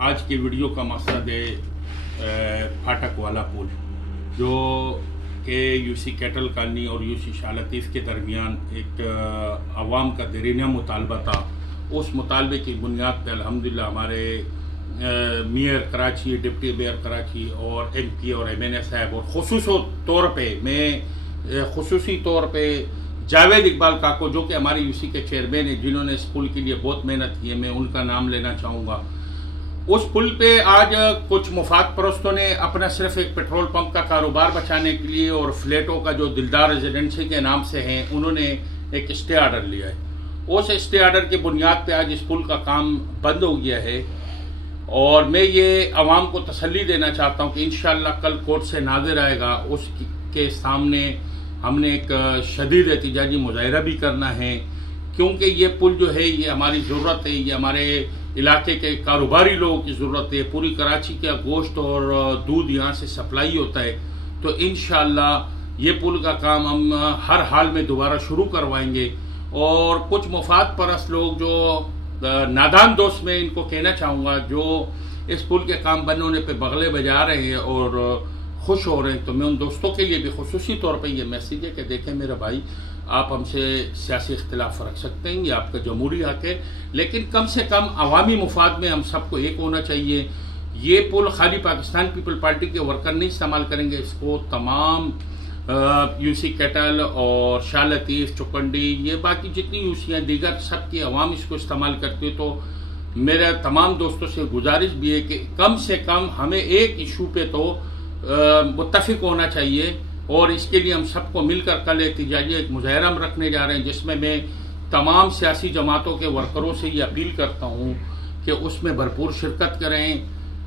आज के वीडियो का मकसद है फाटक वाला पुल जो कि यूसी कैटल कॉलोनी और यूसी शाह लतीफ़ के दरमियान एक अवाम का देरीना मुतालबा था। उस मुतालबे की बुनियाद पर अल्हम्दुलिल्लाह हमारे mayor Karachi, deputy mayor Karachi और MP और MNA साहब और खुसूसी तौर पर मैं खुसूसी तौर पर जावेद इकबाल काको जो कि हमारे यूसी के चेयरमैन हैं, जिन्होंने इस पुल के लिए बहुत मेहनत की है, मैं उनका नाम लेना चाहूँगा। उस पुल पे आज कुछ मुफाद परस्तों ने अपना सिर्फ एक पेट्रोल पंप का कारोबार बचाने के लिए और फ्लैटों का जो दिलदार रेजिडेंसी के नाम से हैं, उन्होंने एक स्टे ऑर्डर लिया है। उस स्टे ऑर्डर की बुनियाद पे आज इस पुल का काम बंद हो गया है और मैं ये अवाम को तसल्ली देना चाहता हूँ कि इंशाअल्लाह कल कोर्ट से नाज़िर आएगा, उसके सामने हमने एक शदीद एहतिजाजी मुजाहिरा भी करना है, क्योंकि ये पुल जो है ये हमारी ज़रूरत है, ये हमारे इलाके के कारोबारी लोगों की ज़रूरत है। पूरी कराची का गोश्त और दूध यहाँ से सप्लाई होता है, तो इंशाअल्लाह ये पुल का काम हम हर हाल में दोबारा शुरू करवाएंगे। और कुछ मुफाद परस्त लोग जो नादान दोस्त मैं इनको कहना चाहूँगा, जो इस पुल के काम बंद होने पर बगले बजा रहे हैं और खुश हो रहे हैं, तो मैं उन दोस्तों के लिए भी खुसूसी तौर पे ये मैसेज है कि देखें मेरे भाई, आप हमसे सियासी इख्तिलाफ रख सकते हैं, ये आपका जमहूरी हक है, लेकिन कम से कम अवामी मुफाद में हम सबको एक होना चाहिए। ये पुल खाली पाकिस्तान पीपल पार्टी के वर्कर नहीं इस्तेमाल करेंगे, इसको तमाम यूसी कैटल और शाह लतीफ़, चुकंडी, ये बाकी जितनी यूसियाँ दीगर सबकी अवाम इसको इस्तेमाल करती है। तो मेरा तमाम दोस्तों से गुजारिश भी है कि कम से कम हमें एक इशू पे तो मुत्तफिक होना चाहिए और इसके लिए हम सबको मिलकर कल एहतिजाजी एक मुजाहिरा हम रखने जा रहे हैं, जिसमें मैं तमाम सियासी जमातों के वर्करों से ये अपील करता हूँ कि उसमें भरपूर शिरकत करें,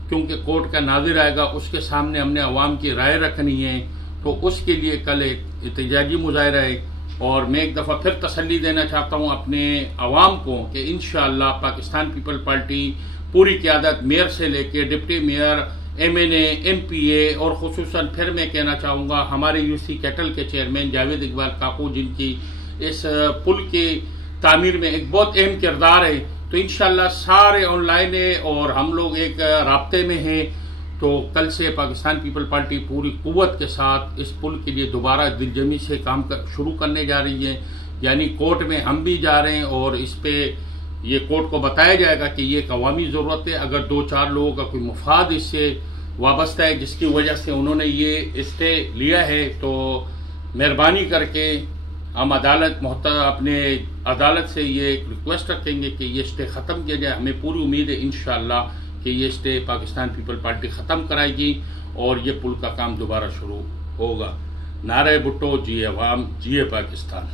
क्योंकि कोर्ट का नाज़िर आएगा, उसके सामने हमने अवाम की राय रखनी है। तो उसके लिए कल एहतिजाजी मुजाहिरा है और मैं एक दफ़ा फिर तसल्ली देना चाहता हूँ अपने अवाम को कि इंशाअल्लाह पाकिस्तान पीपल पार्टी पूरी क़यादत मेयर से लेके डिप्टी मेयर, MNA, MPA और खुसूसन फिर मैं कहना चाहूँगा हमारे यूसी कैटल के चेयरमैन जावेद इकबाल काको, जिनकी इस पुल की तामीर में एक बहुत अहम किरदार है, तो इंशाअल्लाह सारे ऑनलाइन है और हम लोग एक राब्ते में हैं। तो कल से पाकिस्तान पीपल पार्टी पूरी कुव्वत के साथ इस पुल के लिए दोबारा दिलजमी से काम शुरू करने जा रही है। यानी कोर्ट में हम भी जा रहे हैं और इस पर ये कोर्ट को बताया जाएगा कि ये एक अवामी ज़रूरत है। अगर 2-4 लोगों का कोई मुफाद इससे वाबस्ता है जिसकी वजह से उन्होंने ये स्टे लिया है, तो मेहरबानी करके हम अपने अदालत से ये एक रिक्वेस्ट रखेंगे कि ये स्टे ख़त्म किया जाए। हमें पूरी उम्मीद है इंशाअल्लाह कि ये स्टे पाकिस्तान पीपल पार्टी ख़त्म कराएगी और ये पुल का काम दोबारा शुरू होगा। नारे भुट्टो, जिए अवाम, जिए पाकिस्तान।